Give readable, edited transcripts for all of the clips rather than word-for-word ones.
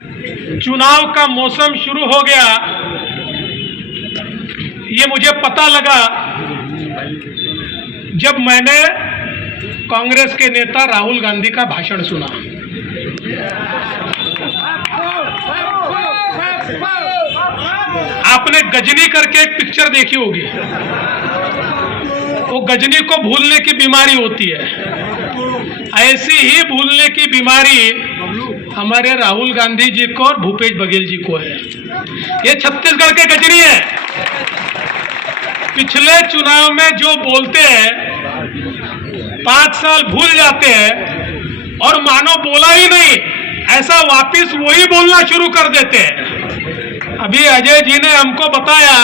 चुनाव का मौसम शुरू हो गया, ये मुझे पता लगा जब मैंने कांग्रेस के नेता राहुल गांधी का भाषण सुना। आपने गजनी करके एक पिक्चर देखी होगी, वो गजनी को भूलने की बीमारी होती है, ऐसी ही भूलने की बीमारी हमारे राहुल गांधी जी को और भूपेश बघेल जी को है। ये छत्तीसगढ़ के गजनी है। पिछले चुनाव में जो बोलते हैं 5 साल भूल जाते हैं और मानो बोला ही नहीं, ऐसा वापिस वही बोलना शुरू कर देते हैं। अभी अजय जी ने हमको बताया,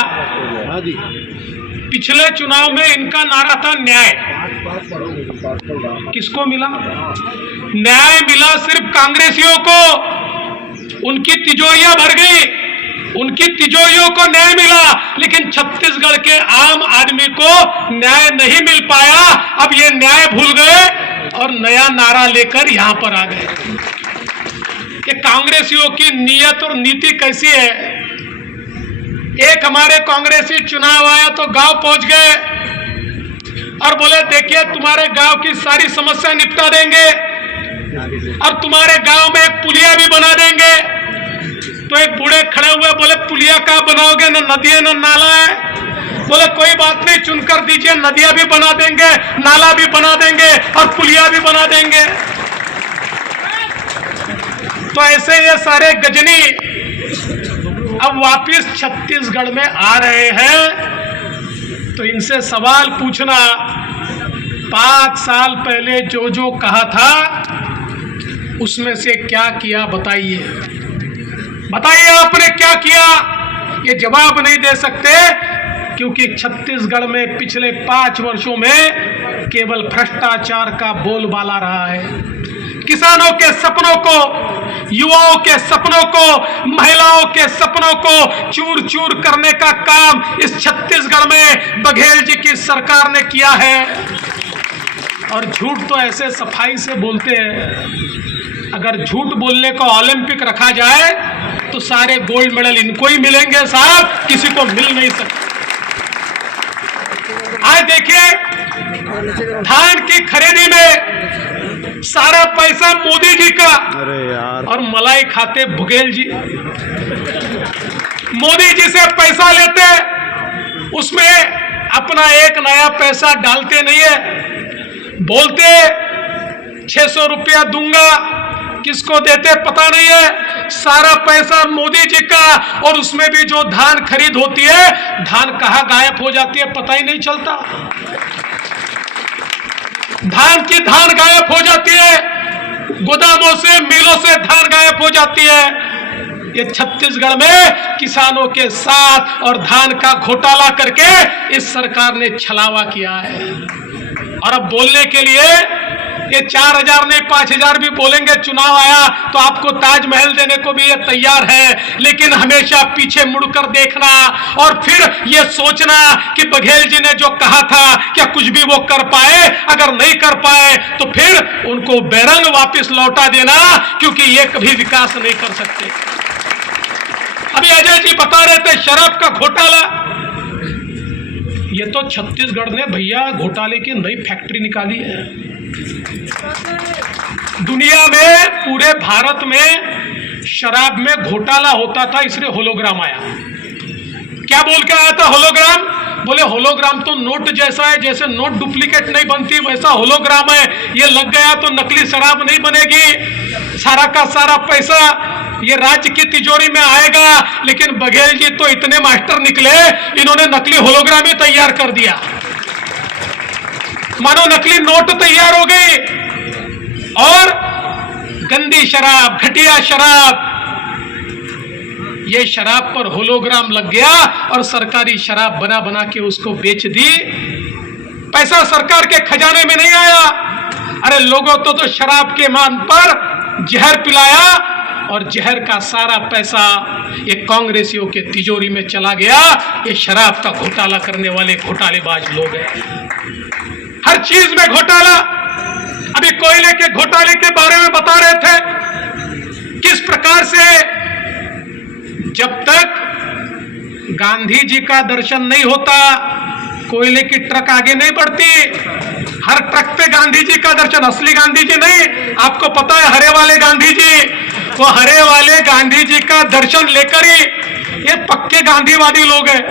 पिछले चुनाव में इनका नारा था न्याय। किसको मिला? न्याय मिला सिर्फ कांग्रेसियों को। उनकी तिजोरियां भर गई, उनकी तिजोरियों को न्याय मिला, लेकिन छत्तीसगढ़ के आम आदमी को न्याय नहीं मिल पाया। अब ये न्याय भूल गए और नया नारा लेकर यहां पर आ गए। ये कांग्रेसियों की नीयत और नीति कैसी है? एक हमारे कांग्रेसी चुनाव आया तो गांव पहुंच गए और बोले देखिए तुम्हारे गांव की सारी समस्या निपटा देंगे और तुम्हारे गांव में एक पुलिया भी बना देंगे। तो एक बूढ़े खड़े हुए बोले पुलिया क्या बनाओगे, न नदी है न नाला है। बोले कोई बात नहीं, चुनकर दीजिए, नदियां भी बना देंगे, नाला भी बना देंगे और पुलिया भी बना देंगे। तो ऐसे ये सारे गजनी अब वापिस छत्तीसगढ़ में आ रहे हैं। तो इनसे सवाल पूछना, 5 साल पहले जो जो कहा था उसमें से क्या किया बताइए, बताइए आपने क्या किया? ये जवाब नहीं दे सकते क्योंकि छत्तीसगढ़ में पिछले 5 वर्षों में केवल भ्रष्टाचार का बोलबाला रहा है। किसानों के सपनों को, युवाओं के सपनों को, महिलाओं के सपनों को चूर चूर करने का काम इस छत्तीसगढ़ में बघेल जी की सरकार ने किया है। और झूठ तो ऐसे सफाई से बोलते हैं, अगर झूठ बोलने को ओलंपिक रखा जाए तो सारे गोल्ड मेडल इनको ही मिलेंगे साहब, किसी को मिल नहीं सकते। आज देखिए धान की खरीदी में सारा पैसा मोदी जी का, अरे यार, और मलाई खाते बघेल जी। मोदी जी से पैसा लेते, उसमें अपना एक नया पैसा डालते नहीं है। बोलते 600 रुपया दूंगा, किसको देते पता नहीं है, सारा पैसा मोदी जी का। और उसमें भी जो धान खरीद होती है, धान कहाँ गायब हो जाती है पता ही नहीं चलता। धान की धान गायब हो जाती है, गोदामों से, मिलों से धान गायब हो जाती है। ये छत्तीसगढ़ में किसानों के साथ और धान का घोटाला करके इस सरकार ने छलावा किया है। और अब बोलने के लिए ये 4000 नहीं 5000 भी बोलेंगे, चुनाव आया तो आपको ताजमहल देने को भी ये तैयार है। लेकिन हमेशा पीछे मुड़कर देखना और फिर ये सोचना कि बघेल जी ने जो कहा था क्या कुछ भी वो कर पाए? अगर नहीं कर पाए तो फिर उनको बेरंग वापस लौटा देना, क्योंकि ये कभी विकास नहीं कर सकते। अभी अजय जी बता रहे थे शराब का घोटाला, ये तो छत्तीसगढ़ ने भैया घोटाले की नई फैक्ट्री निकाली है। दुनिया में, पूरे भारत में शराब में घोटाला होता था, इसलिए होलोग्राम आया। क्या बोल के आया था होलोग्राम? बोले होलोग्राम तो नोट जैसा है, जैसे नोट डुप्लीकेट नहीं बनती वैसा होलोग्राम है, ये लग गया तो नकली शराब नहीं बनेगी, सारा का सारा पैसा ये राज्य की तिजोरी में आएगा। लेकिन बघेल जी तो इतने मास्टर निकले, इन्होंने नकली होलोग्राम ही तैयार कर दिया, मानो नकली नोट तैयार हो गई। और गंदी शराब, घटिया शराब, ये शराब पर होलोग्राम लग गया और सरकारी शराब बना बना के उसको बेच दी। पैसा सरकार के खजाने में नहीं आया। अरे लोगों तो शराब के मान पर जहर पिलाया और जहर का सारा पैसा ये कांग्रेसियों के तिजोरी में चला गया। ये शराब का घोटाला करने वाले घोटालेबाज लोग हैं, हर चीज में घोटाला। अभी कोयले के घोटाले के बारे में बता रहे थे, किस प्रकार से गांधी जी का दर्शन नहीं होता, कोयले की ट्रक आगे नहीं बढ़ती। हर ट्रक पे गांधी जी का दर्शन, असली गांधी जी नहीं। आपको पता है हरे वाले गांधी जी, वो हरे वाले गांधी जी का दर्शन लेकर ही ये पक्के गांधीवादी लोग हैं।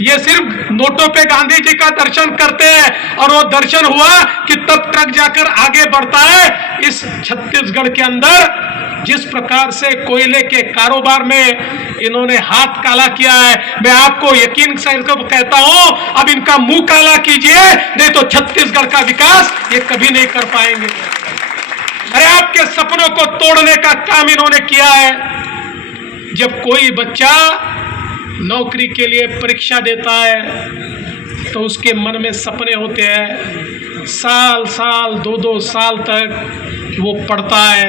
ये सिर्फ नोटों पे गांधी जी का दर्शन करते हैं और वो दर्शन हुआ कि तब ट्रक जाकर आगे बढ़ता है। इस छत्तीसगढ़ के अंदर जिस प्रकार से कोयले के कारोबार में इन्होंने हाथ काला किया है, मैं आपको यकीन से कहता हूं, अब इनका मुंह काला कीजिए, नहीं तो छत्तीसगढ़ का विकास ये कभी नहीं कर पाएंगे। अरे आपके सपनों को तोड़ने का काम इन्होंने किया है। जब कोई बच्चा नौकरी के लिए परीक्षा देता है तो उसके मन में सपने होते हैं, साल साल 2-2 साल तक वो पढ़ता है,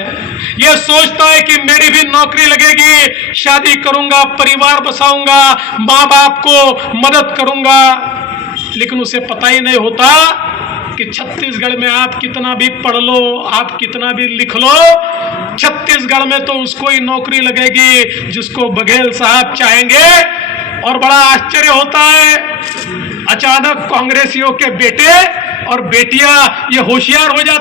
ये सोचता है कि मेरी भी नौकरी लगेगी, शादी करूंगा, परिवार बसाऊंगा, माँ बाप को मदद करूंगा। लेकिन उसे पता ही नहीं होता कि छत्तीसगढ़ में आप कितना भी पढ़ लो, आप कितना भी लिख लो, छत्तीसगढ़ में तो उसको ही नौकरी लगेगी जिसको बघेल साहब चाहेंगे। और बड़ा आश्चर्य होता है, अचानक कांग्रेसियों के बेटे और बेटियां ये होशियार हो जाते